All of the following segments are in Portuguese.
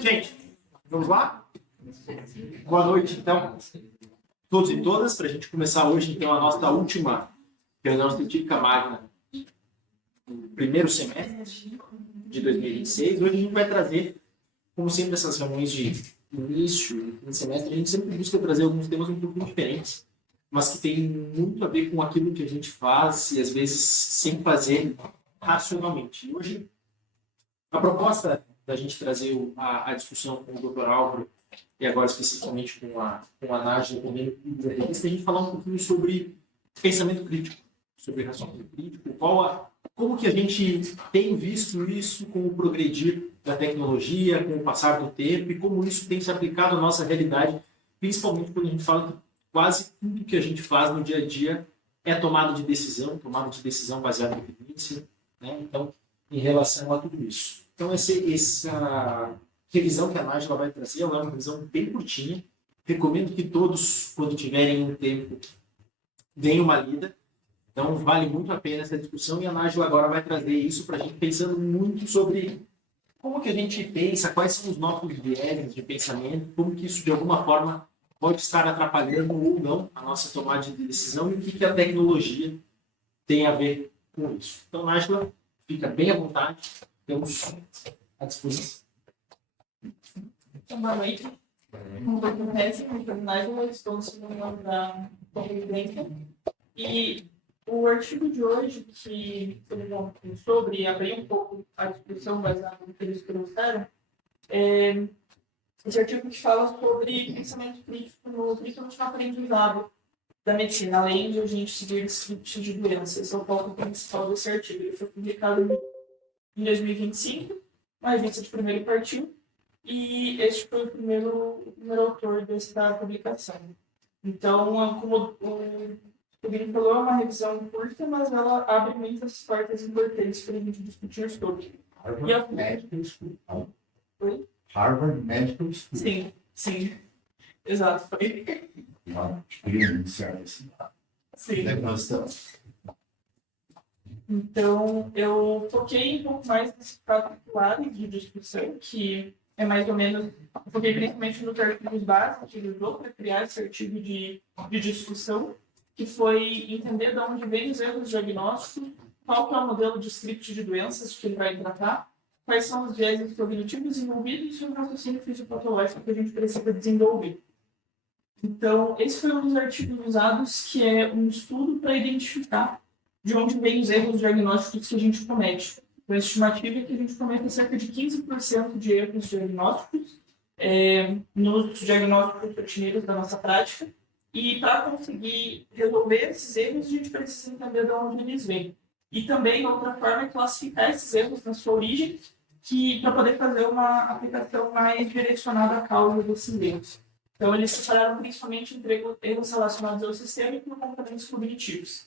Gente, vamos lá? Boa noite, então, todos e todas, para a gente começar hoje, então, a nossa última reunião científica magna no primeiro semestre de 2026. Hoje a gente vai trazer, como sempre, essas reuniões de início e fim de semestre, a gente sempre busca trazer alguns temas um pouco diferentes, mas que tem muito a ver com aquilo que a gente faz e, às vezes, sem fazer racionalmente. E hoje, a proposta da gente trazer a discussão com o Dr. Álvaro e agora especificamente com a Nájila também, a gente falar um pouquinho sobre pensamento crítico, sobre raciocínio crítico, como que a gente tem visto isso com o progredir da tecnologia, com o passar do tempo e como isso tem se aplicado à nossa realidade, principalmente quando a gente fala que quase tudo que a gente faz no dia a dia é tomada de decisão baseada em evidência, né? Então, em relação a tudo isso. Então, essa revisão que a Nájila vai trazer, ela é uma revisão bem curtinha. Recomendo que todos, quando tiverem um tempo, deem uma lida. Então, vale muito a pena essa discussão. E a Nájila agora vai trazer isso para a gente, pensando muito sobre como que a gente pensa, quais são os nossos viés de pensamento, como que isso, de alguma forma, pode estar atrapalhando ou não a nossa tomada de decisão e o que a tecnologia tem a ver com isso. Então, Nájila, fica bem à vontade. Temos à disposição. Então, boa noite. Como acontece, meu personagem, eu estou no segundo ano da Convivência. E o artigo de hoje, que eles vão sobre, abrir um pouco a discussão baseada no que eles trouxeram, é esse artigo que fala sobre pensamento crítico, principalmente no aprendizado da medicina, além de a gente seguir descritos de doenças. Esse é o foco principal desse artigo. Ele foi publicado em 2025, uma revista de primeiro partiu, e este foi o primeiro autor dessa publicação. Então, como o Guilherme falou, é uma revisão curta, mas ela abre muitas portas importantes para a gente discutir sobre. Harvard Medical School. Oi? Harvard Medical School. Sim. Exato, foi. Uma experiência assim. Sim. Bastante. Então, eu foquei um pouco mais nesse quatro pilares de discussão, que é mais ou menos, foquei principalmente nos artigos básicos que ele usou para criar esse artigo de discussão, que foi entender de onde vêm os erros diagnósticos, qual que é o modelo de script de doenças que ele vai tratar, quais são os viéses cognitivos envolvidos e o raciocínio fisiopatológico que a gente precisa desenvolver. Então, esse foi um dos artigos usados, que é um estudo para identificar de onde vêm os erros diagnósticos que a gente comete. Então, a estimativa é que a gente cometa cerca de 15% de erros diagnósticos nos diagnósticos rotineiros da nossa prática. E para conseguir resolver esses erros, a gente precisa entender de onde eles vêm. E também, outra forma é classificar esses erros na sua origem, para poder fazer uma aplicação mais direcionada à causa desses erros. Então, eles separaram principalmente entre erros relacionados ao sistema e comportamentos cognitivos.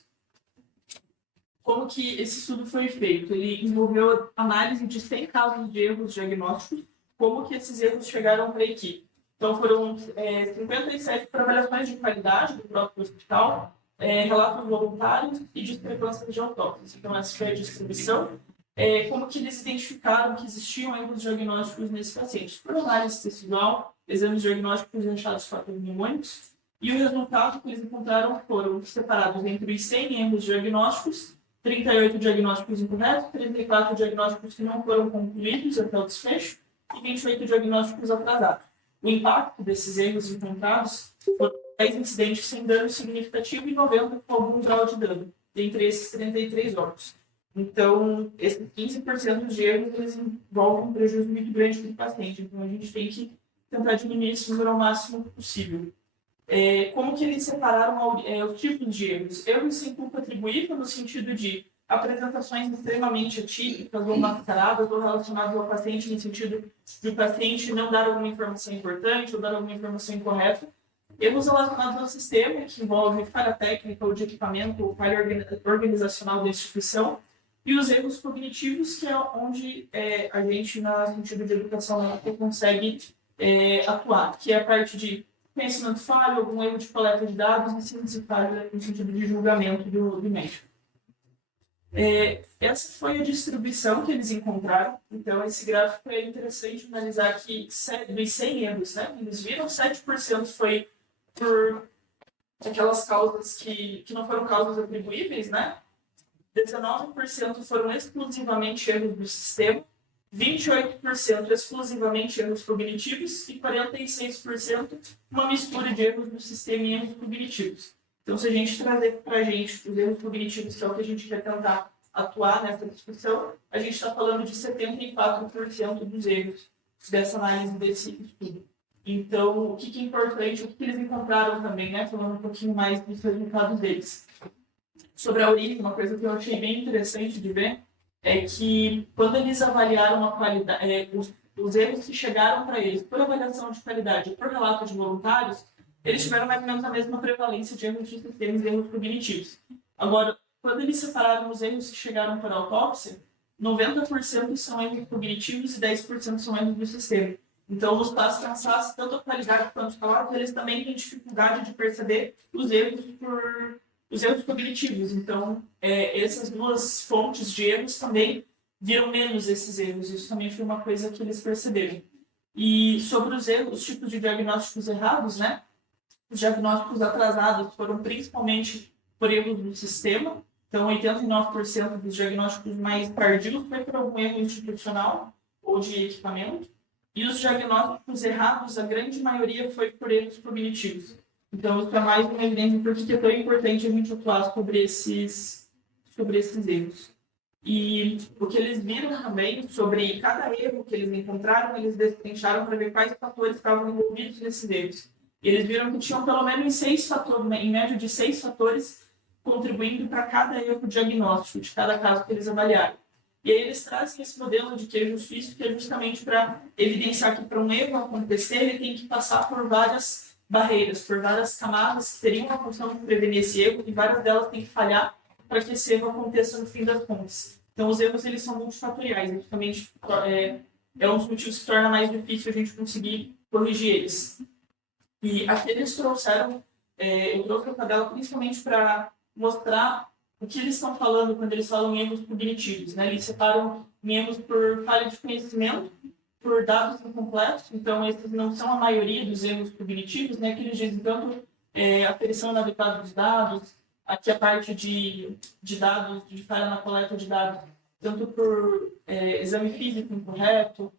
Como que esse estudo foi feito? Ele envolveu análise de 100 casos de erros diagnósticos, como que esses erros chegaram para a equipe. Então, foram 57 para avaliações de qualidade do próprio hospital, relatos voluntários e discrepâncias de autópsias. Então, essa foi a distribuição. Como que eles identificaram que existiam erros diagnósticos nesses pacientes? Por análise tecidual, exames diagnósticos e achados patognomônicos. E o resultado que eles encontraram foram separados entre os 100 erros diagnósticos, 38 diagnósticos incorretos, 34 diagnósticos que não foram concluídos até o desfecho e 28 diagnósticos atrasados. O impacto desses erros encontrados foram 10 incidentes sem dano significativo e 90 com algum grau de dano, dentre esses 33 órgãos. Então, esses 15% de erros eles envolvem um prejuízo muito grande para o paciente. Então, a gente tem que tentar diminuir esse número ao máximo possível. Como que eles separaram os tipos de erros? Erros sem culpa atribuível, no sentido de apresentações extremamente atípicas ou mascaradas ou relacionadas ao paciente, no sentido de o paciente não dar alguma informação importante ou dar alguma informação incorreta. Erros relacionados ao sistema, que envolve falha técnica ou de equipamento ou falha organizacional da instituição. E os erros cognitivos, que é onde a gente, no sentido de educação médica, consegue atuar, que é a parte de conhecimento falho, algum erro de coleta de dados e síntese falha no sentido de julgamento do médico. Essa foi a distribuição que eles encontraram. Então, esse gráfico é interessante analisar que dos 100 erros, né, eles viram 7% foi por aquelas causas que não foram causas atribuíveis, né? 19% foram exclusivamente erros do sistema, 28% exclusivamente erros cognitivos e 46% uma mistura de erros do sistema e erros cognitivos. Então, se a gente trazer para a gente os erros cognitivos, que é o que a gente quer tentar atuar nessa discussão, a gente está falando de 74% dos erros dessa análise desse estudo. Então, o que é importante, o que eles encontraram também, né, falando um pouquinho mais dos resultados deles. Sobre a origem, uma coisa que eu achei bem interessante de ver é que quando eles avaliaram a qualidade, os erros que chegaram para eles por avaliação de qualidade e por relato de voluntários, eles tiveram mais ou menos a mesma prevalência de erros de sistemas e erros cognitivos. Agora, quando eles separaram os erros que chegaram para a autópsia, 90% são erros cognitivos e 10% são erros do sistema. Então, nos passos cansados, tanto a qualidade quanto os palavras, eles também têm dificuldade de perceber os erros cognitivos. Então, essas duas fontes de erros também viram menos esses erros. Isso também foi uma coisa que eles perceberam. E sobre os erros, os tipos de diagnósticos errados, né? Os diagnósticos atrasados foram principalmente por erros do sistema. Então, 89% dos diagnósticos mais tardios foi por algum erro institucional ou de equipamento. E os diagnósticos errados, a grande maioria foi por erros cognitivos. Então, isso é mais uma evidência por que é tão importante a gente atuar sobre esses erros. E o que eles viram também sobre cada erro que eles encontraram, eles destrincharam para ver quais fatores estavam envolvidos nesses erros. E eles viram que tinham pelo menos 6 fatores, em média de 6 fatores, contribuindo para cada erro diagnóstico, de cada caso que eles avaliaram. E aí eles trazem esse modelo de queijo suíço, que é justamente para evidenciar que para um erro acontecer, ele tem que passar por várias barreiras, por várias camadas que teriam a função de prevenir esse erro, e várias delas têm que falhar para que esse erro aconteça no fim das contas. Então, os erros eles são multifatoriais, justamente é um dos motivos que torna mais difícil a gente conseguir corrigir eles. E aqui eles trouxeram, eu trouxe a tabela principalmente para mostrar o que eles estão falando quando eles falam em erros cognitivos, né? Eles separam erros por falha de conhecimento, por dados incompletos. Então, esses não são a maioria dos erros cognitivos, né? Que eles dizem tanto aferição inadequada dos dados, aqui a parte de dados, de falha na coleta de dados, tanto por exame físico incorreto,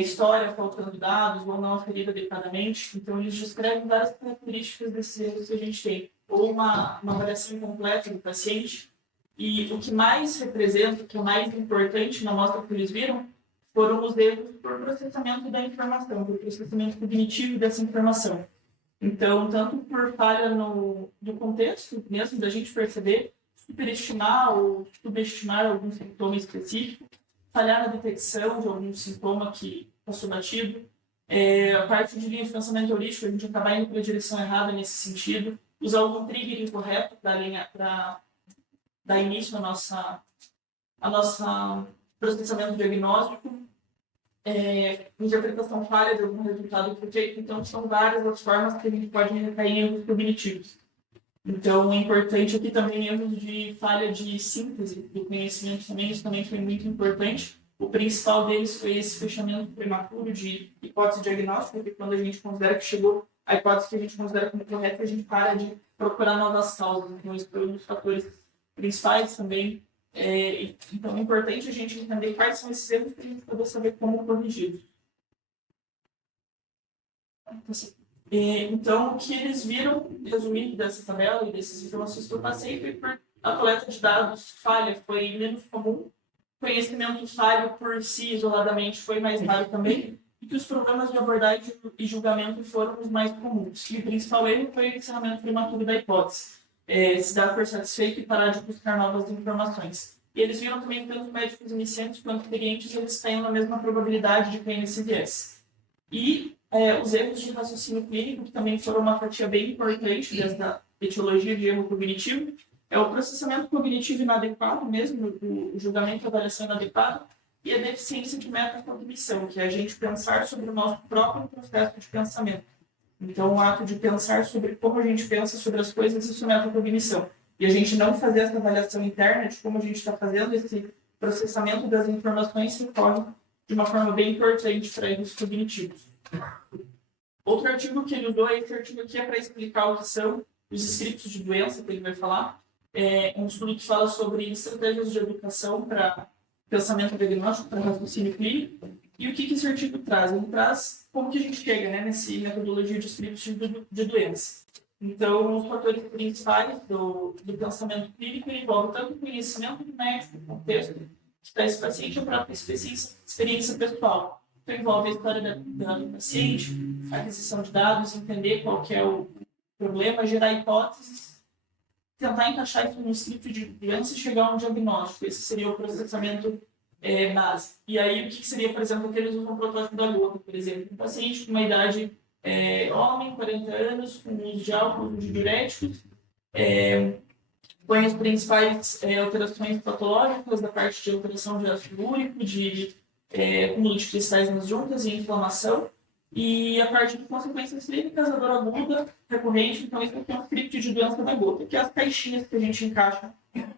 história faltando dados ou não aferida adequadamente. Então, eles descrevem várias características desses erros que a gente tem, ou uma avaliação incompleta do paciente. E o que mais representa, o que é mais importante na amostra que eles viram, foram os erros por processamento da informação, por processamento cognitivo dessa informação. Então, tanto por falha do contexto, mesmo da gente perceber, superestimar ou subestimar algum sintoma específico, falhar na detecção de algum sintoma que passou batido, a parte de linha de pensamento heurístico, a gente acabar indo para a direção errada nesse sentido, usar algum trigger incorreto para dar início a nossa processamento diagnóstico, interpretação falha de algum resultado que foi feito. Então, são várias as formas que a gente pode recair em erros cognitivos. Então, é importante aqui também erros de falha de síntese do conhecimento também, isso também foi muito importante. O principal deles foi esse fechamento prematuro de hipótese diagnóstica, porque quando a gente considera que chegou a hipótese que a gente considera como correta, a gente para de procurar novas causas. Então, esse foi um dos fatores principais também. Então, é importante a gente entender quais são esses erros para a gente poder saber como corrigi-los. Então, o que eles viram, resumindo dessa tabela e dessas informações que eu passei, foi por a coleta de dados falha foi menos comum, conhecimento falho por si, isoladamente, foi mais raro também, e que os problemas de abordagem e julgamento foram os mais comuns. E o principal erro foi o encerramento prematuro da hipótese. Se dar por satisfeito e parar de buscar novas informações. E eles viram também que tanto médicos iniciantes quanto experientes eles têm a mesma probabilidade de cair nesse viés. E os erros de raciocínio clínico, que também foram uma fatia bem importante dessa etiologia de erro cognitivo, é o processamento cognitivo inadequado mesmo, o julgamento e avaliação inadequada, e a deficiência de metacognição, que é a gente pensar sobre o nosso próprio processo de pensamento. Então, o ato de pensar sobre como a gente pensa sobre as coisas, isso é metacognição. e a gente não fazer essa avaliação interna de como a gente está fazendo esse processamento das informações se ocorre de uma forma bem importante para erros cognitivos. Outro artigo que ele usou, esse artigo aqui é para explicar o que são os scripts de doença, que ele vai falar. É um estudo que fala sobre estratégias de educação para pensamento diagnóstico, para raciocínio clínico. E o que esse artigo traz? Ele traz como que a gente chega, né, nessa metodologia de scripts de doença. Então, os fatores principais do pensamento clínico envolvem tanto o conhecimento do médico, o contexto que está esse paciente, a própria experiência pessoal. Então, envolve a história do paciente, a aquisição de dados, entender qual que é o problema, gerar hipóteses, tentar encaixar isso no script de doença e chegar a um diagnóstico. Esse seria o processamento base. E aí, o que seria, por exemplo, que eles usam o protótipo da gota, por exemplo. Um paciente com uma idade homem, 40 anos, com uso de álcool, uso de diuréticos, põe as principais alterações patológicas da parte de alteração de ácido úrico, de acúmulo de cristais nas juntas e inflamação, e a parte de consequências clínicas, a dor aguda, recorrente. Então, isso aqui é um script de doença da gota, que é as caixinhas que a gente encaixa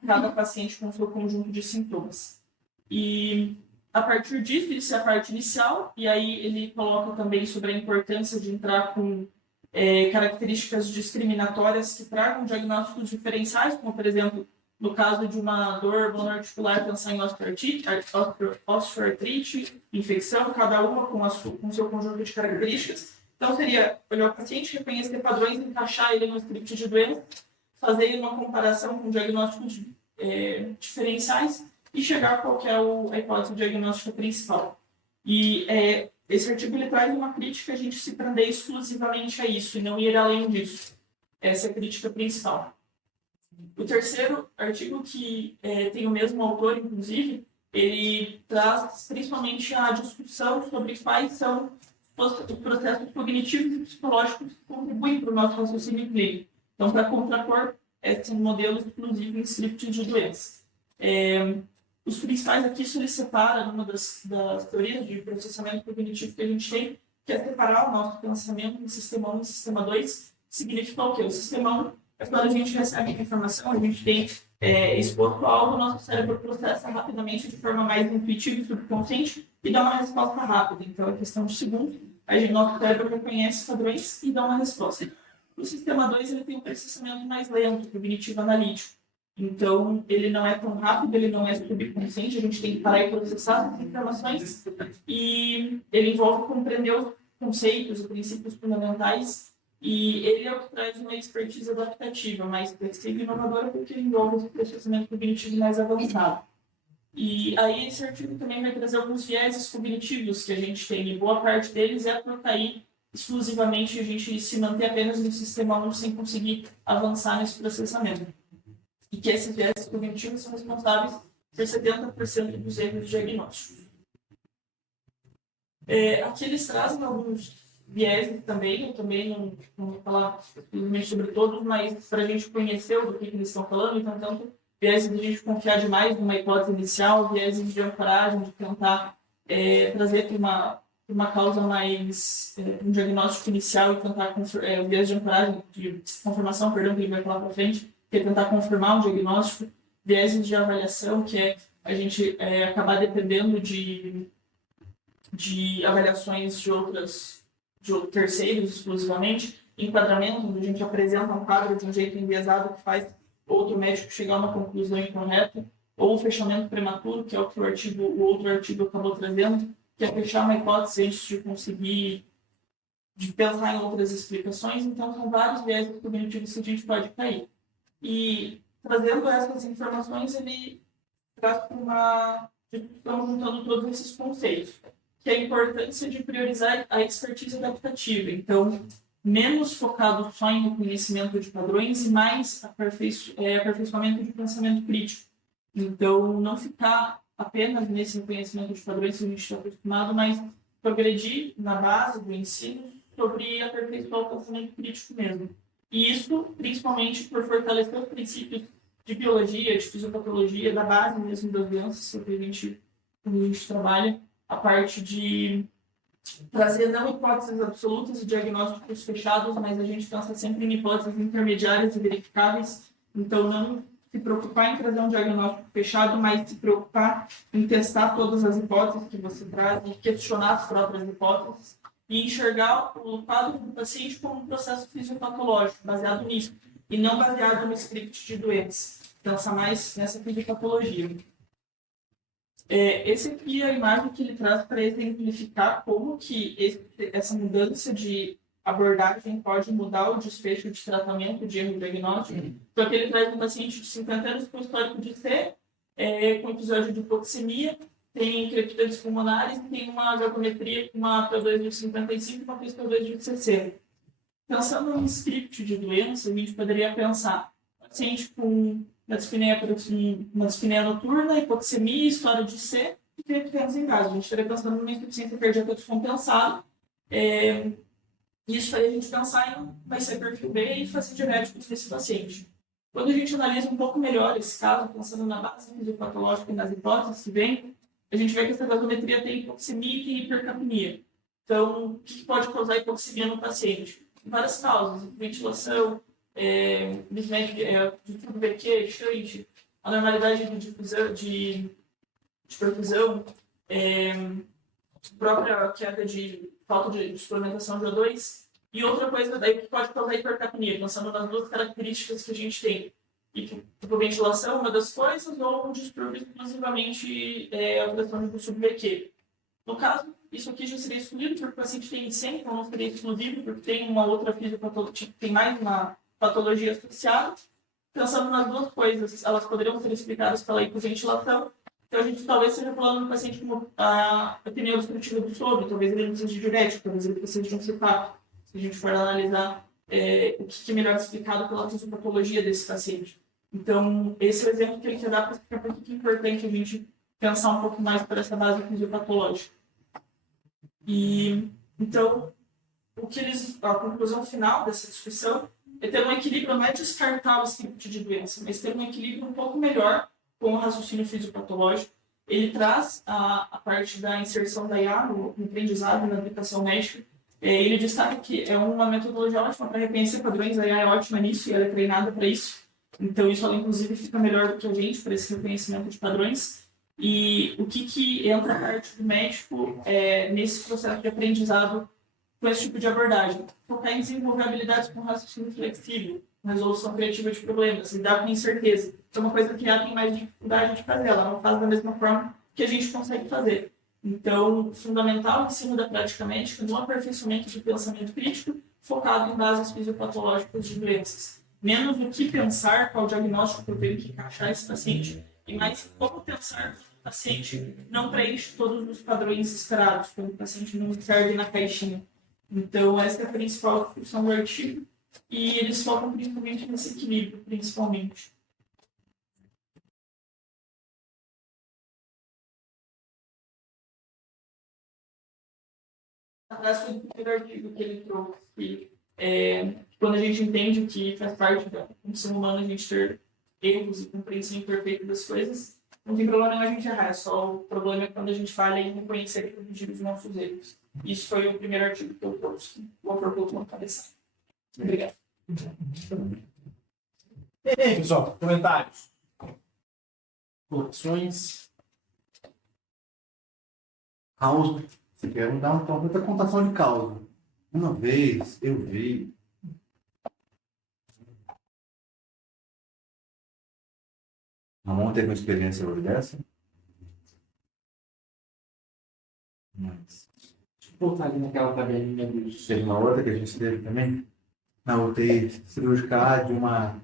cada paciente com o seu conjunto de sintomas. E a partir disso, isso é a parte inicial, e aí ele coloca também sobre a importância de entrar com características discriminatórias que tragam diagnósticos diferenciais, como, por exemplo, no caso de uma dor monoarticular, pensar em osteoartrite, infecção, cada uma com o seu conjunto de características. Então, seria olhar o paciente, reconhecer padrões, encaixar ele no script de doença, fazer uma comparação com diagnósticos diferenciais e chegar a qual que é a hipótese diagnóstica principal. E esse artigo ele traz uma crítica a gente se prender exclusivamente a isso e não ir além disso. Essa é a crítica principal. O terceiro artigo, que tem o mesmo autor, inclusive, ele traz principalmente a discussão sobre quais são os processos cognitivos e psicológicos que contribuem para o nosso raciocínio clínico. Então, para contrapor esse modelo exclusivo em script de doença. Os principais aqui, isso ele separa numa das teorias de processamento cognitivo que a gente tem, que é separar o nosso pensamento em sistema 1 e sistema 2. Significa o quê? O sistema 1 é quando a gente recebe a informação, a gente tem exposto algo, o nosso cérebro processa rapidamente de forma mais intuitiva e subconsciente e dá uma resposta rápida. Então, é questão de segundos, nosso cérebro reconhece padrões e dá uma resposta. O sistema 2 ele tem um processamento mais lento, cognitivo analítico. Então, ele não é tão rápido, ele não é subconsciente, a gente tem que parar e processar as informações, e ele envolve compreender os conceitos, os princípios fundamentais, e ele é o que traz uma expertise adaptativa mais flexível e inovadora, porque ele envolve esse processamento cognitivo mais avançado. E aí esse artigo também vai trazer alguns vieses cognitivos que a gente tem, e boa parte deles é por cair exclusivamente a gente se manter apenas no sistema 1 sem conseguir avançar nesse processamento. E que esses vieses cognitivos são responsáveis por 70% dos erros diagnósticos. Aqui eles trazem alguns vieses também, eu também não vou falar simplesmente sobre todos, mas para a gente conhecer do que eles estão falando, então, tanto vieses de a gente confiar demais numa hipótese inicial, vieses de ancoragem, de tentar trazer para uma causa mais, um diagnóstico inicial e tentar, o viés de ancoragem, de confirmação, perdão, que ele vai falar para frente, que é tentar confirmar um diagnóstico, vieses de avaliação, que é a gente acabar dependendo de avaliações de terceiros exclusivamente, enquadramento, onde a gente apresenta um quadro de um jeito enviesado que faz outro médico chegar a uma conclusão incorreta, ou fechamento prematuro, que é o que o outro artigo acabou trazendo, que é fechar uma hipótese antes de conseguir pensar em outras explicações. Então, são vários viés cognitivos que a gente pode cair. E, trazendo essas informações, ele traz para uma discussão juntando todos esses conceitos, que é a importância de priorizar a expertise adaptativa. Então, menos focado só em reconhecimento de padrões e mais aperfeiçoamento de pensamento crítico. Então, não ficar apenas nesse reconhecimento de padrões que a gente está acostumado, mas progredir na base do ensino sobre aperfeiçoar o pensamento crítico mesmo. E isso, principalmente, por fortalecer os princípios de biologia, de fisiopatologia, da base mesmo das doenças, sobre quando a gente trabalha, a parte de trazer não hipóteses absolutas e diagnósticos fechados, mas a gente pensa sempre em hipóteses intermediárias e verificáveis Então, não se preocupar em trazer um diagnóstico fechado, mas se preocupar em testar todas as hipóteses que você traz e questionar as próprias hipóteses e enxergar o quadro do paciente como um processo fisiopatológico, baseado nisso, e não baseado no script de doença. Pensar mais nessa fisiopatologia. Esse aqui é a imagem que ele traz para exemplificar como que essa mudança de abordagem pode mudar o desfecho de tratamento de erro diagnóstico. Então, aqui ele traz um paciente de 50 anos com histórico de C, com episódio de hipoxemia, tem crepitoses pulmonares e tem uma gasometria com uma P2 de 55 e uma P2 de 60. Pensando no script de doença, a gente poderia pensar paciente com uma dispneia noturna, hipoxemia, história de C e crepitoses em gás. A gente estaria pensando numa insuficiência cardíaca descompensada. Isso aí a gente pensar em vai ser perfil B e fazer diuréticos nesse paciente. Quando a gente analisa um pouco melhor esse caso, pensando na base fisiopatológica e nas hipóteses que vem, a gente vê que essa gasometria tem hipoxemia e tem hipercapnia. Então, o que pode causar hipoxemia no paciente? Várias causas, ventilação, distúrbio BQ, shunt, anormalidade de perfusão, própria queda de falta de suplementação de O2, e outra coisa daí que pode causar hipercapnia, pensando nas duas características que a gente tem. Hipoventilação, uma das coisas, ou um distúrbio exclusivamente alteração do sub-BQ. No caso, isso aqui já seria excluído porque o paciente tem IC, então não seria exclusivo, porque tem uma outra fisiopatologia, tem mais uma patologia associada. Pensando nas duas coisas, elas poderiam ser explicadas pela hipoventilação. Então, a gente talvez seja falando de um paciente com a apneia obstrutiva do solo, talvez ele não precise de diurético, talvez ele precise de um CPAP, se a gente for analisar o que é melhor explicado pela fisiopatologia desse paciente. Então, esse é o exemplo que ele quer dar para explicar por que é importante a gente pensar um pouco mais por essa base fisiopatológica. Então, a conclusão final dessa discussão é ter um equilíbrio, não é descartar o script de doença, mas ter um equilíbrio um pouco melhor com o raciocínio fisiopatológico. Ele traz a parte da inserção da IA no aprendizado e na aplicação médica. Ele destaca que é uma metodologia ótima para reconhecer padrões, a IA é ótima nisso e ela é treinada para isso. Então, isso ela, inclusive, fica melhor do que a gente para esse reconhecimento de padrões. E o que entra a parte do médico nesse processo de aprendizado com esse tipo de abordagem? Focar em desenvolver habilidades com raciocínio flexível, resolução criativa de problemas, lidar com incerteza. É uma coisa que ela tem mais dificuldade de fazer, ela não faz da mesma forma que a gente consegue fazer. Então, fundamental o ensino da prática médica no aperfeiçoamento do pensamento crítico, focado em bases fisiopatológicas de doenças. Menos no que pensar, qual diagnóstico eu tenho que encaixar esse paciente, e mais como pensar que o paciente não preenche todos os padrões esperados, quando o paciente não serve na caixinha. Então, essa é a principal discussão do artigo, e eles focam principalmente nesse equilíbrio, principalmente. Atrás foi o primeiro artigo que ele trouxe, que quando a gente entende que faz parte da condição humana a gente ter erros e compreensão imperfeita das coisas, não tem problema nenhum a gente errar, só o problema é quando a gente falha em reconhecer e corrigir os nossos erros. Isso foi o primeiro artigo que eu trouxe, que vou propor uma cabeça. Obrigado. E aí, pessoal, comentários? Colocações? Causa. Você quer dar uma completa contação de causa. Uma vez eu vi. Ramon teve uma experiência hoje dessa? Mas. Deixa eu voltar ali naquela tabelinha dos... Teve uma outra que a gente teve também? Na UTI cirúrgica de uma.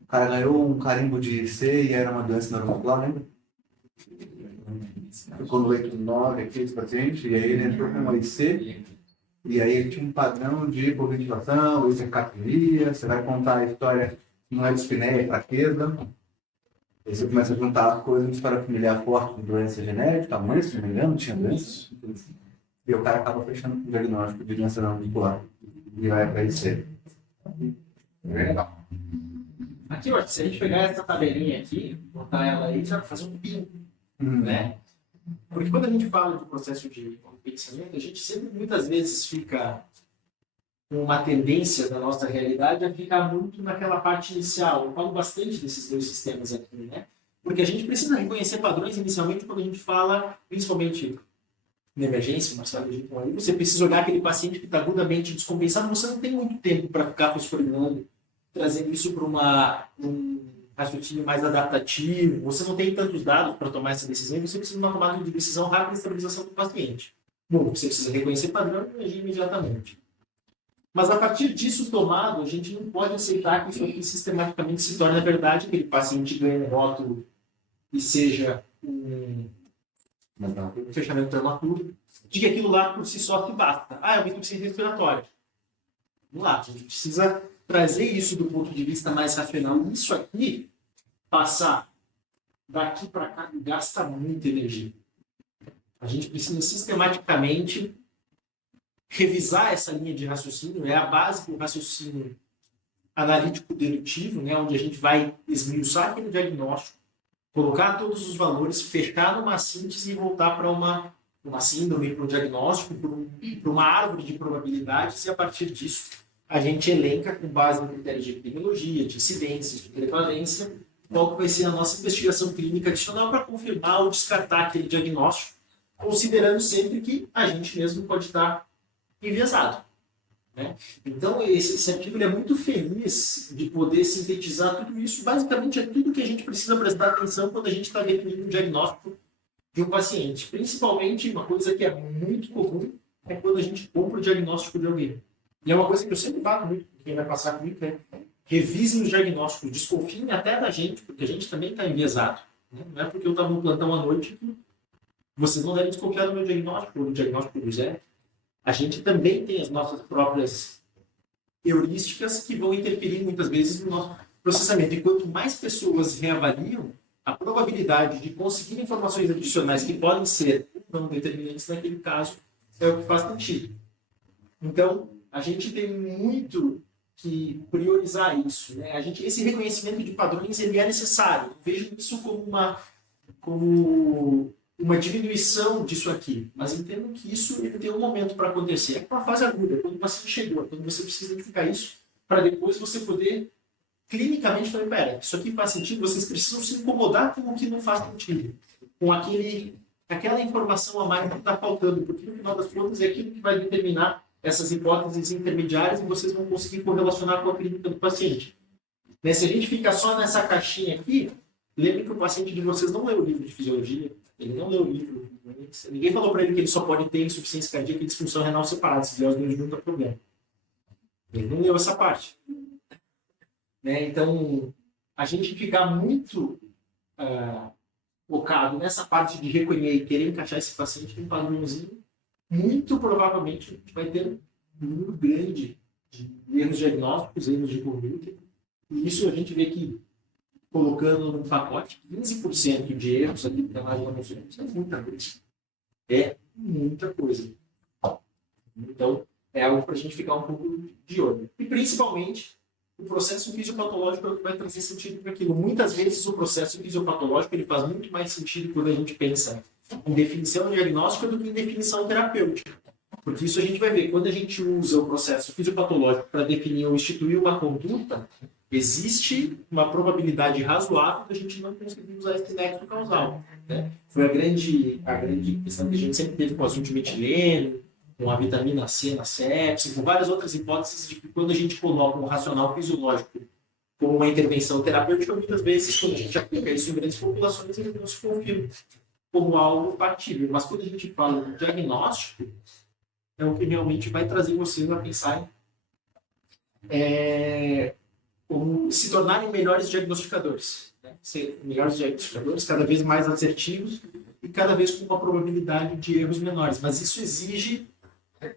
O cara ganhou um carimbo de IC e era uma doença neuromuscular, lembra? Ficou no leito 9 aqui, esse paciente, e aí ele entrou com uma IC, e aí ele tinha um padrão de hipoventilação, hipercapnia, você vai contar a história, não é dispneia, é fraqueza. Aí você começa a juntar as coisas, história familiar forte de doença genética, a mãe, se não me engano, tinha doença. E o cara acaba fechando com o diagnóstico de doença não muscular. E vai para IC. Legal. Aqui, ó, se a gente pegar essa tabelinha aqui, botar ela aí, já vai fazer um pin, né? Porque quando a gente fala de processo de pensamento, a gente sempre, muitas vezes, fica uma tendência da nossa realidade a ficar muito naquela parte inicial. Eu falo bastante desses dois sistemas aqui, né? Porque a gente precisa reconhecer padrões inicialmente quando a gente fala, principalmente na emergência, Marcelo, você precisa olhar aquele paciente que está agudamente descompensado, você não tem muito tempo para ficar fosforinando, trazendo isso para um raciocínio mais adaptativo, você não tem tantos dados para tomar essa decisão, você precisa de uma tomada de decisão rápida e estabilização do paciente. Bom, você precisa reconhecer padrão e agir imediatamente. Mas a partir disso tomado, a gente não pode aceitar que isso aqui sistematicamente se torne a verdade, que aquele paciente ganhe um rótulo e seja um fechamento prematuro, de que aquilo lá por si só te basta. É uma insuficiência respiratória. Vamos lá, a gente precisa trazer isso do ponto de vista mais racional. Isso aqui, passar daqui para cá, gasta muita energia. A gente precisa sistematicamente revisar essa linha de raciocínio, é a base do raciocínio analítico-dedutivo, né, onde a gente vai esmiuçar aquele diagnóstico, colocar todos os valores, fechar numa síntese e voltar para uma síndrome, para um diagnóstico, para uma árvore de probabilidades, e a partir disso a gente elenca, com base em critérios de epidemiologia, de incidência, de prevalência, qual vai ser a nossa investigação clínica adicional para confirmar ou descartar aquele diagnóstico, considerando sempre que a gente mesmo pode estar enviesado. Né? Então, esse artigo ele é muito feliz de poder sintetizar tudo isso. Basicamente, é tudo que a gente precisa prestar atenção quando a gente está definindo um diagnóstico de um paciente. Principalmente, uma coisa que é muito comum é quando a gente compra o diagnóstico de alguém. E é uma coisa que eu sempre bato muito com quem vai passar comigo, né? Revisem os diagnósticos, desconfiem até da gente, porque a gente também está enviesado. Né? Não é porque eu estava no plantão à noite que vocês não devem desconfiar do meu diagnóstico, ou do diagnóstico do Zé. A gente também tem as nossas próprias heurísticas que vão interferir muitas vezes no nosso processamento. E quanto mais pessoas reavaliam, a probabilidade de conseguir informações adicionais que podem ser não determinantes naquele caso é o que faz sentido. Então, a gente tem muito que priorizar isso. Né? Esse reconhecimento de padrões ele é necessário. Eu vejo isso como uma diminuição disso aqui, mas entendo que isso ele tem um momento para acontecer. É uma fase aguda, quando o paciente chegou, quando você precisa identificar isso, para depois você poder clinicamente falar, pera, isso aqui faz sentido, vocês precisam se incomodar com o que não faz sentido, com aquela informação a mais que está faltando, porque no final das contas é aquilo que vai determinar essas hipóteses intermediárias e vocês vão conseguir correlacionar com a clínica do paciente. Né? Se a gente fica só nessa caixinha aqui, lembre que o paciente de vocês não leu o livro de fisiologia, ele não leu o livro. Ninguém falou para ele que ele só pode ter insuficiência cardíaca e disfunção renal separada. Se vier os dois juntos, é problema. Ele não leu essa parte. Né? Então, a gente ficar muito focado nessa parte de reconhecer e querer encaixar esse paciente em um padrãozinho, muito provavelmente a gente vai ter um número grande de erros diagnósticos, erros de conduta. E isso a gente vê que colocando num pacote 15% de erros aqui para mais uma noção, isso é muita coisa. É muita coisa. Então, é algo para a gente ficar um pouco de olho. E, principalmente, o processo fisiopatológico é o que vai trazer sentido para aquilo. Muitas vezes, o processo fisiopatológico ele faz muito mais sentido quando a gente pensa em definição diagnóstica do que em definição terapêutica. Porque isso a gente vai ver. Quando a gente usa o processo fisiopatológico para definir ou instituir uma conduta, existe uma probabilidade razoável de a gente não conseguir usar esse nexo causal. Né? Foi a grande questão que a gente sempre teve com o assunto de metileno, com a vitamina C na sepse, com várias outras hipóteses de que quando a gente coloca um racional fisiológico como uma intervenção terapêutica, muitas vezes, quando a gente aplica isso em grandes populações, ele não se confirma como algo factível. Mas quando a gente fala do diagnóstico, é o que realmente vai trazer vocês a pensar como se tornarem melhores diagnosticadores. Né? Ser melhores diagnosticadores, cada vez mais assertivos e cada vez com uma probabilidade de erros menores. Mas isso exige,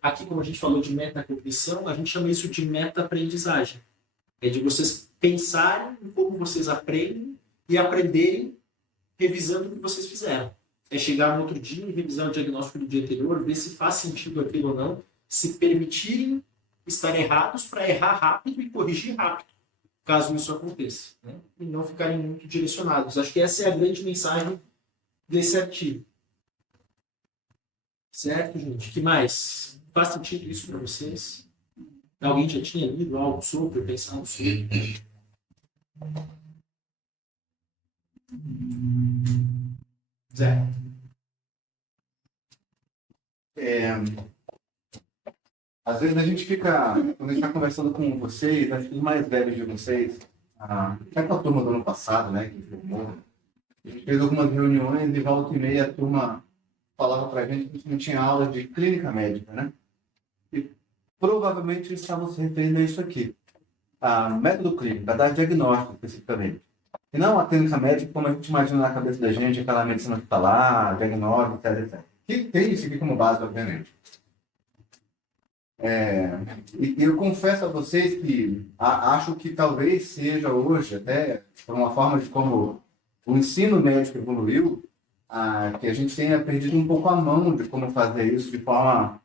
aqui como a gente falou de metacognição, a gente chama isso de meta-aprendizagem. É de vocês pensarem em como vocês aprendem e aprenderem revisando o que vocês fizeram. É chegar no outro dia e revisar o diagnóstico do dia anterior, ver se faz sentido aquilo ou não, se permitirem estar errados para errar rápido e corrigir rápido, caso isso aconteça. Né? E não ficarem muito direcionados. Acho que essa é a grande mensagem desse artigo. Certo, gente? O que mais? Faz sentido isso para vocês? Alguém já tinha lido algo sobre, pensado sobre? Zé. Às vezes a gente fica, quando a gente está conversando com vocês, acho que os mais velhos de vocês, até com a turma do ano passado, né, que formou, a gente fez algumas reuniões e volta e meia a turma falava para a gente que a gente não tinha aula de clínica médica, né? E provavelmente eles estavam se referindo a isso aqui, a método clínico, a dar diagnóstico especificamente. E não a clínica médica como a gente imagina na cabeça da gente, aquela medicina hospitalar, diagnóstico, etc, etc. Que tem isso aqui como base, obviamente. E eu confesso a vocês que acho que talvez seja hoje, até por uma forma de como o ensino médico evoluiu, que a gente tenha perdido um pouco a mão de como fazer isso de forma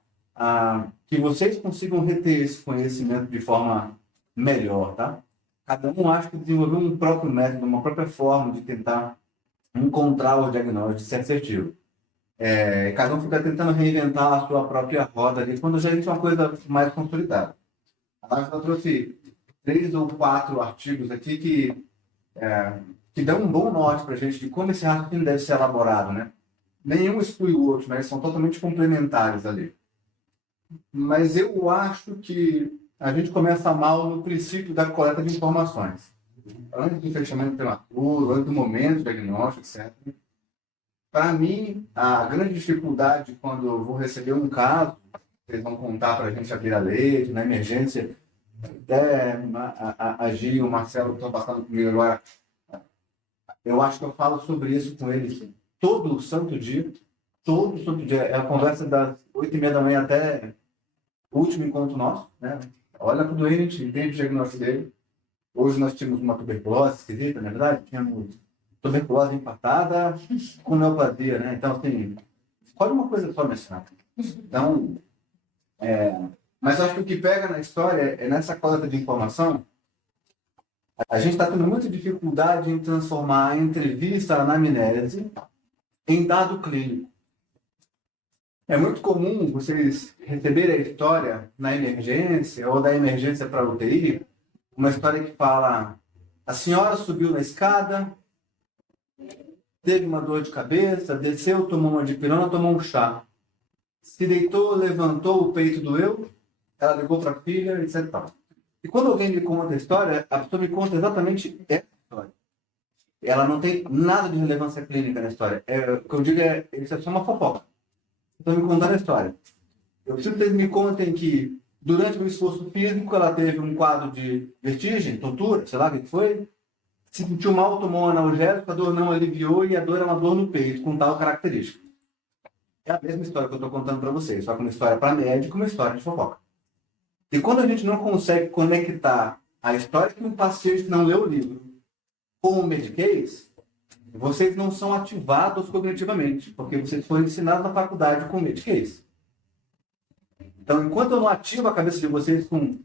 que vocês consigam reter esse conhecimento de forma melhor, tá? Cada um acho que desenvolveu um próprio método, uma própria forma de tentar encontrar o diagnóstico, de ser assertivo. Cada um fica tentando reinventar a sua própria roda ali, quando já existe uma coisa mais consolidada. A Nájila trouxe 3 ou 4 artigos aqui que dão um bom norte para a gente de como esse raciocínio deve ser elaborado, né? Nenhum exclui o outro, mas eles são totalmente complementares ali. Mas eu acho que a gente começa mal no princípio da coleta de informações. Antes do fechamento prematuro, antes do momento do diagnóstico, etc. Para mim, a grande dificuldade quando eu vou receber um caso, vocês vão contar para a gente abrir a leite, na emergência, até a Gi e o Marcelo que estão passando comigo agora, eu acho que eu falo sobre isso com eles todo santo dia. É a conversa das 8h30 da manhã até o último encontro nosso, né? Olha para o doente, entende o diagnóstico dele. Hoje nós tínhamos uma tuberculose esquisita, na verdade, tínhamos tuberculose empatada com neoplasia, né? Então, assim, escolhe uma coisa só mencionar. Então, mas acho que o que pega na história é nessa coleta de informação. A gente está tendo muita dificuldade em transformar a entrevista, a anamnese, em dado clínico. É muito comum vocês receberem a história na emergência ou da emergência para a UTI, uma história que fala: a senhora subiu na escada, teve uma dor de cabeça, desceu, tomou uma dipirona, tomou um chá. Se deitou, levantou, o peito doeu, ela ligou para a filha, etc. E quando alguém me conta a história, a pessoa me conta exatamente essa história. Ela não tem nada de relevância clínica na história. O que eu digo isso é só uma fofoca. Estão me contando a história. Eu preciso que eles me contem que, durante o esforço físico, ela teve um quadro de vertigem, tontura, sei lá o que foi, se sentiu mal, tomou um analgésico, a dor não aliviou e a dor é uma dor no peito, com tal característica. É a mesma história que eu estou contando para vocês, só que uma história para médico e uma história de fofoca. E quando a gente não consegue conectar a história que um paciente não leu o livro com o Medicase, vocês não são ativados cognitivamente, porque vocês foram ensinados na faculdade com o Medicase. Então, enquanto eu não ativo a cabeça de vocês com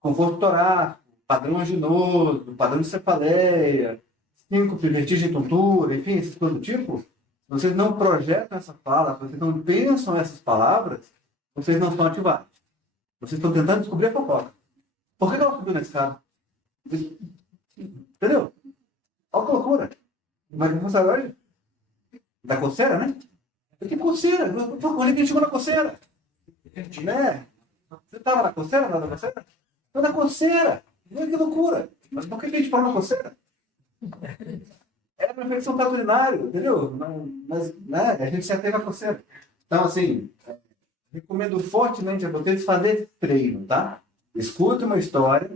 conforto torácico, padrão anginoso, padrão de cefaleia, síncope, vertigem, tontura, enfim, esses coisas do tipo, vocês não projetam essa fala, vocês não pensam essas palavras, vocês não estão ativados. Vocês estão tentando descobrir a fofoca. Por que ela subiu na escada? Entendeu? Olha que loucura. Mas não sabe hoje? Da coceira, né? Que coceira? Por que chegou na coceira? Né? Você estava na coceira? Não na coceira? Estou na coceira. Que loucura. Mas por que a gente fala na coceira? É uma infecção urinária, entendeu? Mas né, a gente se ateve à coceira. Então, assim, recomendo fortemente a vocês fazerem esse treino, tá? Escute uma história,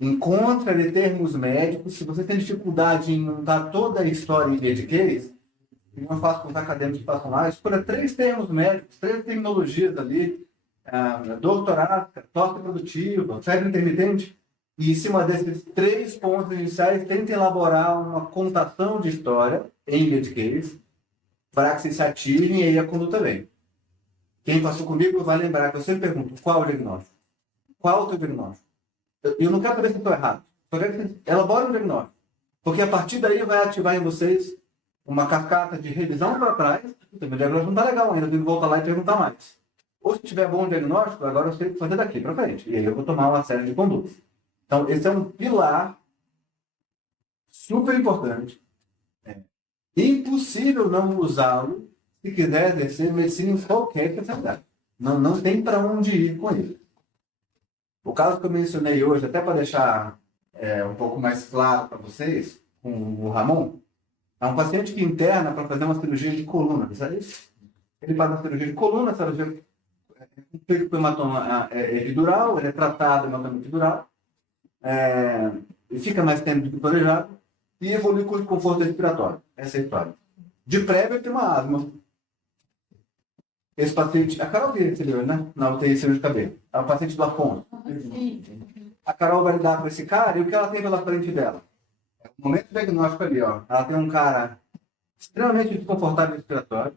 encontre ali termos médicos. Se você tem dificuldade em montar toda a história em Medicase, que eu faço com os acadêmicos que passam lá, escolha 3 termos médicos, 3 terminologias ali, dor torácica, tosse produtiva, febre intermitente, e em cima desses 3 pontos iniciais, tente elaborar uma contação de história em Medicase, para que vocês se ativem e aí a conduta vem. Quem passou comigo vai lembrar que eu sempre pergunto: qual é o diagnóstico? Qual é o teu diagnóstico? Eu não quero saber se estou errado. Eu quero que vocês elaborem um diagnóstico. Porque a partir daí vai ativar em vocês uma cascata de revisão para trás. O meu diagnóstico não está legal ainda, eu tenho que voltar lá e perguntar mais. Ou se tiver bom diagnóstico, agora eu sei o que fazer daqui para frente. E aí eu vou tomar uma série de condutas. Então, esse é um pilar super importante. É impossível não usá-lo se quiser exercer medicina em qualquer especialidade. Não tem para onde ir com ele. O caso que eu mencionei hoje, até para deixar um pouco mais claro para vocês, com o Ramon, é um paciente que interna para fazer uma cirurgia de coluna, sabe isso? Ele faz uma cirurgia de coluna, cirurgia feita com hematoma epidural, ele é tratado hematoma epidural, e fica mais tempo do que planejado, e evolui com desconforto respiratório. Essa é a história. De prévio, ele tem uma asma. Esse paciente, a Carol que recebeu, né? Na UTI cirurgia de cabelo. É o paciente do Afonso. A Carol vai lidar com esse cara e o que ela tem pela frente dela? É o momento diagnóstico ali, ó. Ela tem um cara extremamente desconfortável respiratório,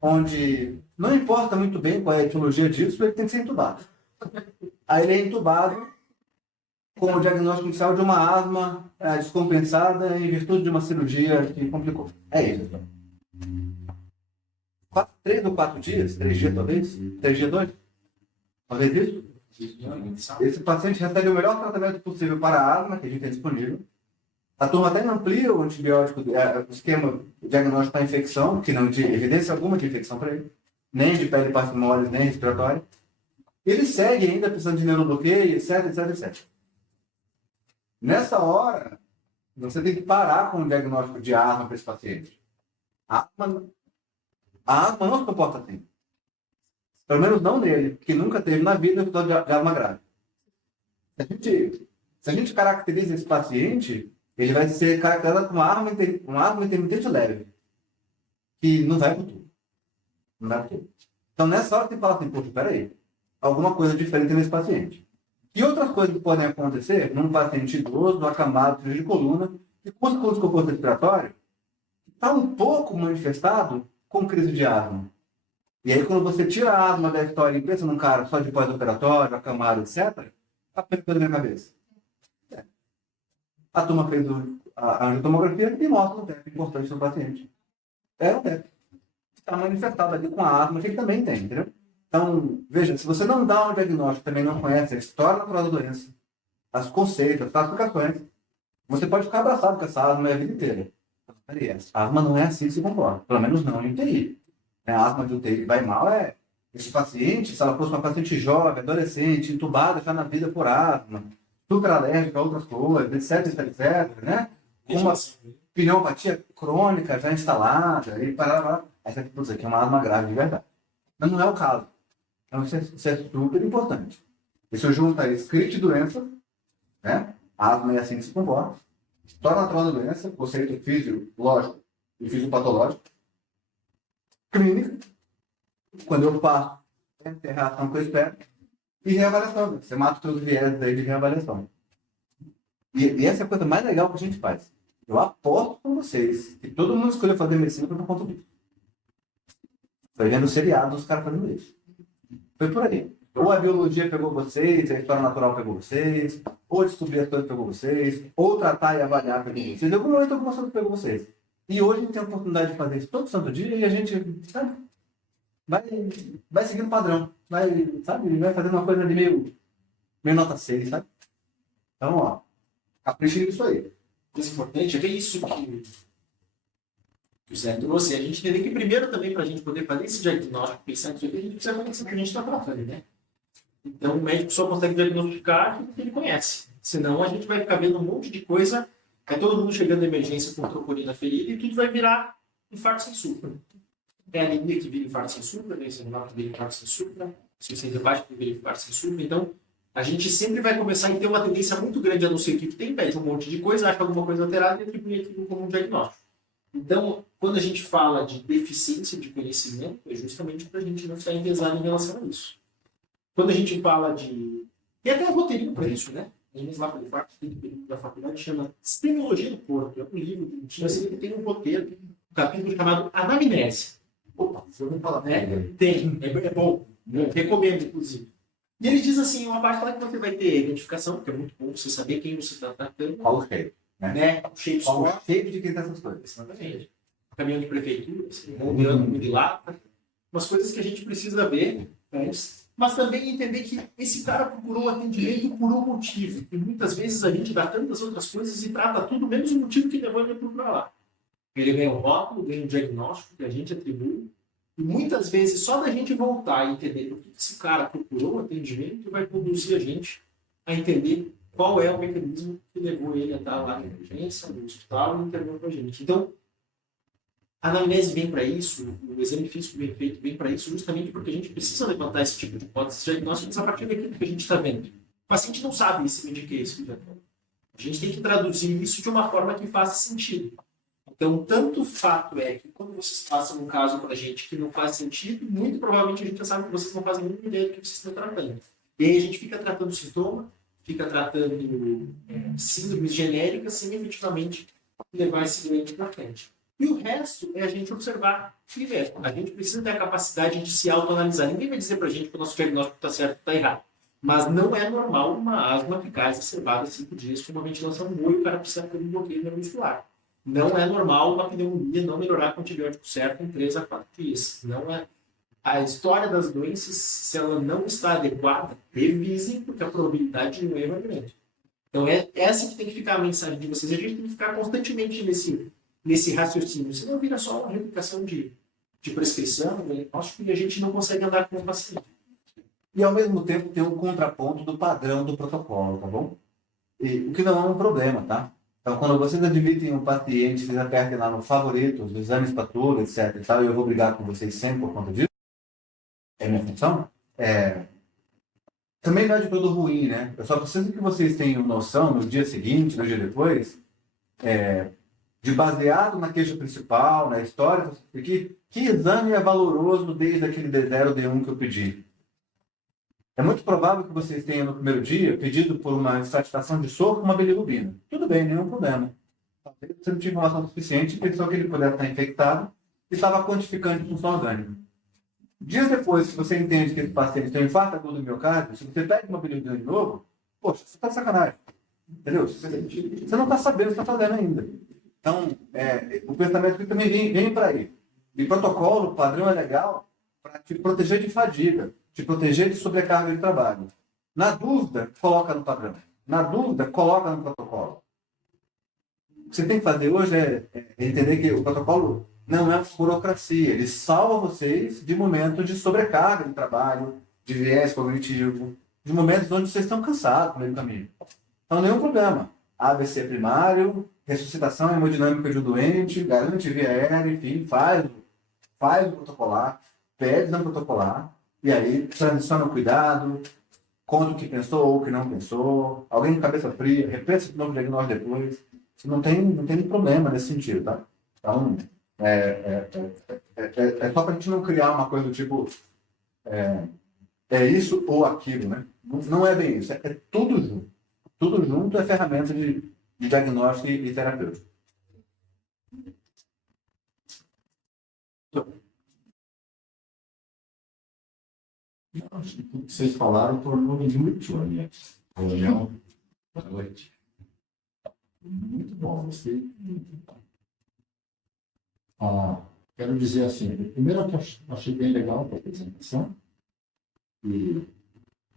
onde não importa muito bem qual é a etiologia disso, ele tem que ser entubado. Aí ele é entubado com o diagnóstico inicial de uma asma descompensada em virtude de uma cirurgia que complicou. É isso, então. 3 ou 4 dias, 3 dias talvez, 3 dias 2, talvez isso. Esse paciente recebe o melhor tratamento possível para a asma que a gente tem disponível. A turma até amplia o antibiótico, o esquema diagnóstico para infecção, que não tem evidência alguma de infecção para ele, nem de pele parcimônia, nem respiratória. Ele segue ainda precisando de neurobloqueio, etc, etc, etc. Nessa hora, você tem que parar com o diagnóstico de asma para esse paciente. A asma não se comporta assim. Pelo menos não nele, que nunca teve na vida episódio de asma grave. Se a gente caracteriza esse paciente, ele vai ser caracterizado com uma asma intermitente leve, que não vai para tudo. Não vai para tudo. Então, nessa hora, você fala assim, poxa, peraí, alguma coisa diferente nesse paciente. E outras coisas que podem acontecer num paciente idoso, acamado, de coluna, que com o desconforto respiratório, está um pouco manifestado com crise de asma. E aí, quando você tira a asma da história e pensa num cara só de pós-operatório, acamado, etc., está perdendo na minha cabeça. A turma fez a angiotomografia e mostra um TEP importante no paciente. É um TEP. Está manifestado ali com a asma, que ele também tem, entendeu? Então, veja, se você não dá um diagnóstico, também não conhece a história natural da doença, as conceitos, as classificações, você pode ficar abraçado com essa asma a vida inteira. Peraí, a asma não é assim que se comporta, pelo menos não em UTI. A asma de UTI vai mal esse paciente, se ela fosse uma paciente jovem, adolescente, entubada já na vida por asma, super alérgica a outras coisas, etc, etc, né? Com uma pneumopatia crônica já instalada, e parar. Essa aqui é uma asma grave de verdade. Mas não é o caso. Então, isso é super importante. Isso junta script de doença, né? A asma é assim que se comporta. História natural da doença, conceito fisiológico e fisiopatológico. Clínica, quando eu passo a reação que eu espero. E reavaliação. Você mata os seus viés aí de reavaliação. E essa é a coisa mais legal que a gente faz. Eu aposto com vocês que todo mundo escolheu fazer medicina por conta disso. Foi vendo seriado os caras fazendo isso. Foi por aí. Ou a biologia pegou vocês, a história natural pegou vocês, ou descobrir as coisas pegou vocês, ou tratar e avaliar pegou vocês. Em algum momento alguma coisa pegou vocês. E hoje a gente tem a oportunidade de fazer isso todo santo dia e a gente, sabe, vai seguindo o padrão. Vai fazendo uma coisa ali meio nota 6, sabe? Então, ó, capricha nisso aí. O mais importante é ver isso que o Zé trouxe. A gente entender que primeiro também, para a gente poder fazer esse diagnóstico, pensar nisso aqui, a gente precisa conhecer o que a gente está tratando, né? Então, o médico só consegue diagnosticar aquilo que ele conhece. Senão, a gente vai ficar vendo um monte de coisa, vai todo mundo chegando na emergência com troponina ferida e tudo vai virar infarto sem supra. É a anemia que vira infarto sem supra, né? Esse que vira infarto sem supra, insuficiência hepática que vira infarto sem supra. Então, a gente sempre vai começar a ter uma tendência muito grande a não ser o que tem, pede um monte de coisa, acha alguma coisa alterada e atribui aquilo como um diagnóstico. Então, quando a gente fala de deficiência de conhecimento, é justamente para a gente não ficar enviesado em relação a isso. Quando a gente fala de... E até um roteirinho para isso, né? Eles lá pelo quarto da faculdade chama Sistemologia do Corpo. É um livro que tem um roteiro, um capítulo chamado Anamnese. Opa, você não fala, né? Tem, é bom. Recomendo, inclusive. E ele diz assim, uma parte lá que você vai ter identificação, porque é muito bom você saber quem você está tratando. Qual o shape, né? O shape Qual score. o shape de quem está essas coisas. Exatamente. Caminhão de prefeitura, assim, rodeando de lata. umas coisas que a gente precisa ver antes, mas também entender que esse cara procurou o atendimento por um motivo. E muitas vezes a gente dá tantas outras coisas e trata tudo menos o motivo que levou ele a procurar lá. Ele ganha um rótulo, ganha um diagnóstico que a gente atribui, e muitas vezes só da gente voltar e entender por que esse cara procurou o atendimento vai conduzir a gente a entender qual é o mecanismo que levou ele a estar lá na emergência, no hospital e internou com a gente. Então, a anamnese vem para isso, o exame físico bem feito vem para isso, justamente porque a gente precisa levantar esse tipo de hipótese diagnósticas a partir daquilo que a gente está vendo. O paciente não sabe esse que é isso. A gente tem que traduzir isso de uma forma que faça sentido. Então, tanto fato é que quando vocês passam um caso para a gente que não faz sentido, muito provavelmente a gente já sabe que vocês não fazem nenhuma ideia do que vocês estão tratando. E aí a gente fica tratando sintoma, fica tratando síndromes genéricas sem efetivamente levar esse doente para frente. E o resto é a gente observar e ver. A gente precisa ter a capacidade de se autoanalisar. Ninguém vai dizer para a gente que o nosso diagnóstico está certo ou está errado. Mas não é normal uma asma ficar exacerbada 5 dias com uma ventilação boa e o cara precisa ter um bloqueio neuromuscular. Não é normal uma pneumonia não melhorar com o antibiótico certo em 3 a 4 dias. Não é. A história das doenças, se ela não está adequada, revisem, porque a probabilidade de um erro é grande. Então, é essa que tem que ficar a mensagem de vocês. A gente tem que ficar constantemente nesse raciocínio. Senão vira só uma replicação de prescrição, diagnóstico, e a gente não consegue andar com o paciente. E, ao mesmo tempo, tem um contraponto do padrão do protocolo, tá bom? E, o que não é um problema, tá? Então, quando vocês admitem um paciente, vocês apertem lá no favorito, os exames para tudo, etc. e tal, e eu vou brigar com vocês sempre por conta disso, é minha função, também não é de todo ruim, né? Eu só preciso que vocês tenham noção, no dia seguinte, no dia depois, de baseado na queixa principal, na história, que exame é valoroso desde aquele D0, D1 que eu pedi. É muito provável que vocês tenham no primeiro dia pedido por uma estratificação de soro com uma bilirrubina. Tudo bem, nenhum problema. Talvez você não tinha informação suficiente e pensou que ele pudesse estar infectado e estava quantificando de função orgânica. Dias depois, se você entende que esse paciente tem um infarto agudo do miocárdio, se você pede uma bilirrubina de novo, poxa, você está de sacanagem. Entendeu? Você não está sabendo o que está fazendo ainda. Então, o pensamento também vem para aí. E protocolo, padrão é legal para te proteger de fadiga, te proteger de sobrecarga de trabalho. Na dúvida, coloca no padrão. Na dúvida, coloca no protocolo. O que você tem que fazer hoje é entender que o protocolo não é burocracia. Ele salva vocês de momentos de sobrecarga de trabalho, de viés cognitivo, de momentos onde vocês estão cansados no meio do caminho. Então, nenhum problema. AVC primário, ressuscitação hemodinâmica de um doente, garante via aérea, enfim, faz o protocolar, pede não protocolar, e aí transiciona o cuidado, conta o que pensou ou o que não pensou, alguém de cabeça fria, repensa o novo diagnóstico depois. Você não tem problema nesse sentido, tá? Então, é só para a gente não criar uma coisa do tipo isso ou aquilo, né? Não é bem isso, é tudo junto. Tudo junto é ferramenta de diagnóstico e terapêutico. Acho que tudo que vocês falaram tornou muito útil a minha reunião da noite. Muito bom, gostei muito. Quero dizer assim, primeiro que eu achei bem legal a apresentação, e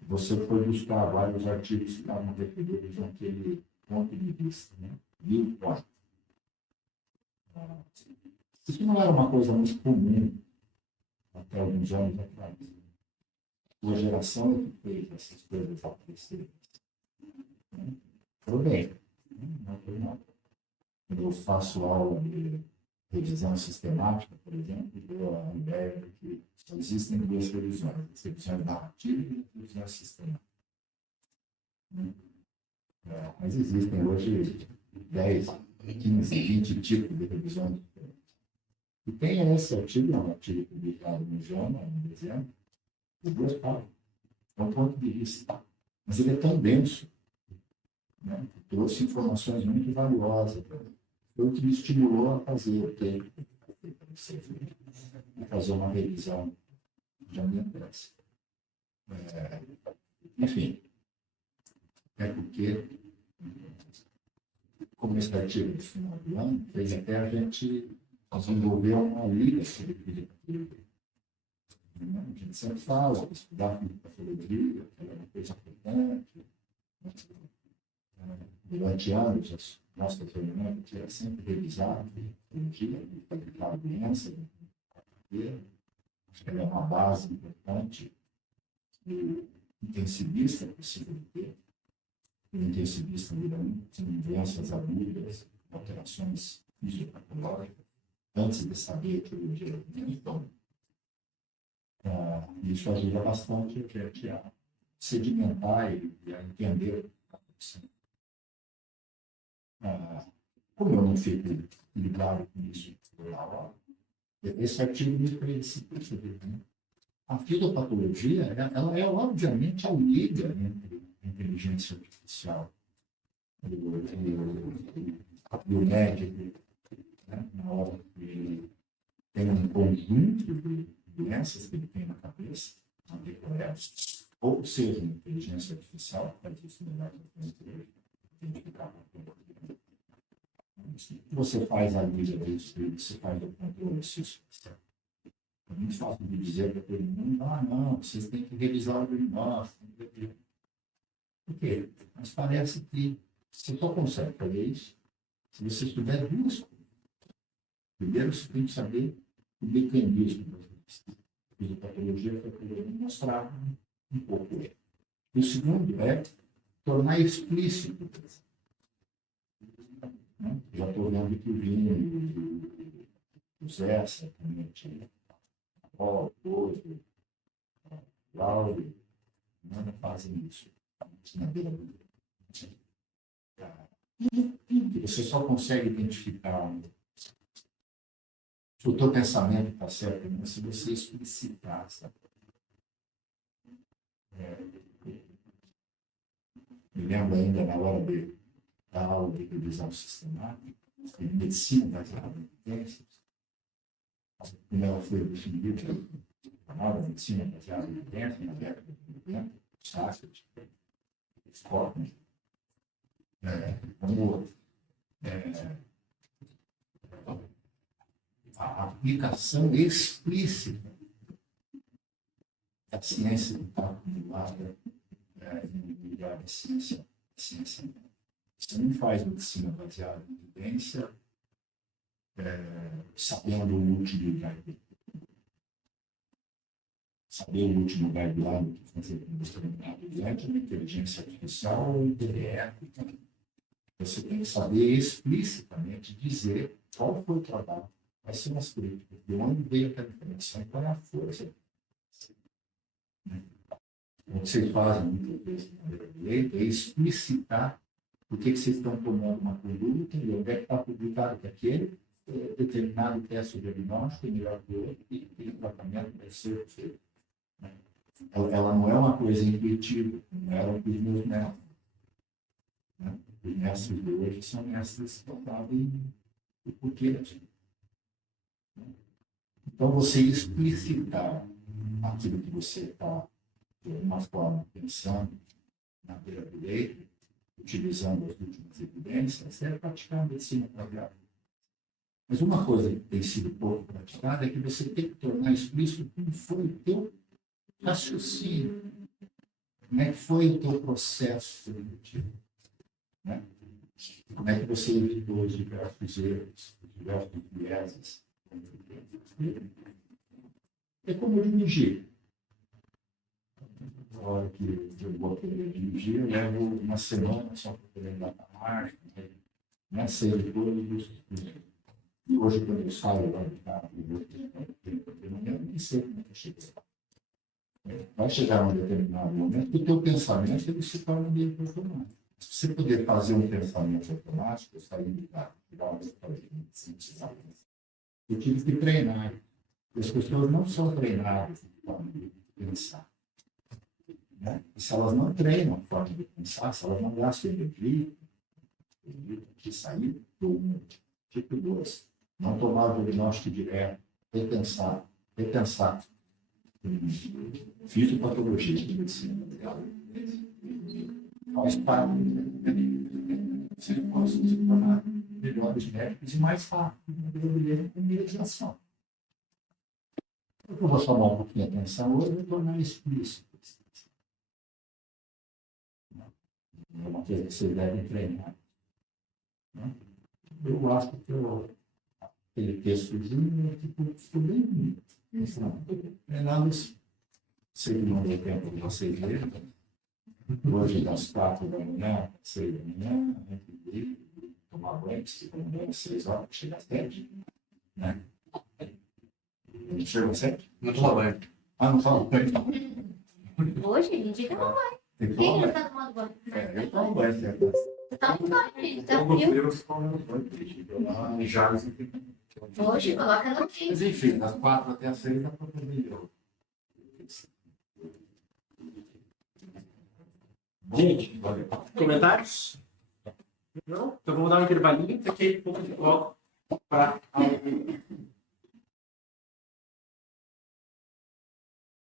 você foi buscar vários artigos que estavam referidos naquele ponto de vista, né? Viewpoint. Isso não era uma coisa muito comum até alguns anos atrás. Sua geração é que fez essas coisas aparecerem. Tudo bem. Não foi nada. Eu faço aula de revisão sistemática, por exemplo, e dou a ideia de que só existem duas revisões: revisão narrativa e revisão sistemática. Mas existem hoje 10, 15, 20 tipos de revisões diferentes. E tem esse artigo, um artigo publicado no JAMA, em dezembro, de 2 páginas. É um ponto de vista. Mas ele é tão denso, né? Trouxe informações muito valiosas. Foi o que me estimulou a fazer o tempo, a fazer uma revisão de ambientais. Enfim, é porque, como esse artigo do final do ano, fez até a gente desenvolver uma liga sobre Né? A gente sempre fala, estudar fisiopatologia, que é uma coisa importante. Durante anos, nossa treinamento era sempre revisar a fisiopatologia, para a doença, acho que é uma base importante. O intensivista precisa ter. O intensivista tem doenças agudas, alterações fisiopatológicas, antes de saber a etiologia. Então, isso ajuda bastante a gente a sedimentar e a entender o que está acontecendo. Como eu não fico ligado com isso toda hora, esse artigo me fez perceber. Né? A fitopatologia, ela é obviamente a liga entre a inteligência artificial e o médico, né? Na hora que ele tem um conjunto de doenças que ele tem na cabeça, ou seja, a inteligência artificial faz isso melhor do que identificar. Você faz a liga disso, você faz o controle disso. É muito fácil de dizer para todo mundo, não, vocês têm que revisar o diagnóstico. Por quê? Mas parece que você só consegue fazer isso se você tiver duas coisas. Primeiro, você tem que saber o mecanismo das doenças. A fisiopatologia foi para mostrar um pouco. O segundo é tornar explícito. Já estou vendo que o Vini, o Zé, certamente, o Cláudio, não fazem isso. Na beira do... Você só consegue identificar se o teu pensamento está certo, mas se você explicitar, sabe? Me lembro ainda na hora da aula de revisão sistemática, de medicina baseada em evidências, como ela foi definida, a nova medicina baseada em evidências, na década de 90, Safed, Scott, como a aplicação explícita da ciência que está acumulada em ciência. Você não faz medicina baseada em evidência sabendo o último guideline. Saber o último guideline que fazer com determinado doente, a inteligência artificial ou o PDF. Você tem que saber explicitamente dizer qual foi o trabalho, quais são as críticas, de onde veio aquela informação e qual é a força. O que vocês fazem muitas vezes na maneira de lei é explicitar por que vocês estão tomando uma conduta e onde é que está publicado que aquele determinado teste diagnóstico é melhor que o outro e o tratamento deve ser feito. Ela não é uma coisa intuitiva, não era o que os meus mestres. Os mestres de hoje são mestres que sabem o porquê. Então, você explicitar aquilo que você está, de alguma forma, pensando na beira do leito, utilizando as últimas evidências, é praticar a medicina baseada. Mas uma coisa que tem sido pouco praticada é que você tem que tornar explícito como foi o teu raciocínio, como é que foi o teu processo cognitivo, né? Como é que você evitou os diversos erros, os diversos vieses. É como dirigir. Na hora que eu vou aprender a dirigir, eu levo uma semana só para poder andar na marcha, né? Sei de todos. E hoje, quando eu saio lá de carro, eu não quero nem ser como é que eu cheguei. Vai chegar um determinado momento que o teu pensamento ele se torna meio automático. Se você poder fazer um pensamento automático, eu saí de carro, eu tive que treinar. As pessoas não são treinadas de forma de pensar. Né? E se elas não treinam a forma de pensar, se elas não gastam energia de sair do mundo, tipo 2, não tomar o diagnóstico direto, repensar. Fisiopatologia de medicina faz parte. Vocês possam se tornar melhores médicos e mais rápido na mediação. Eu vou chamar um pouquinho a atenção hoje e tornar explícito. É uma coisa que vocês devem treinar. Eu acho que aquele textozinho ficou bem bonito. Treinando isso. Sei que não deu tempo de vocês lerem. Hoje, das 4 da manhã, 6 da manhã, a gente tomar banho, se tomar banho às 6 horas, chega às 7. Né? Não chega às 7? Não toma banho. Ah, não fala banho. Hoje, a gente não vai. Tem que Quem tomar não banho. tá tomando banho? Eu tomo banho, certo? Você tá no banho, gente. Tá Todos frio. Deus tomam banho. Eu lá mijar assim. Hoje, coloca no Mas quente. enfim, das 4 até as 6 dá para fazer eu. Gente, Valeu. comentários? Não? Então vamos dar um intervalinho, daqui a pouco a gente volta para a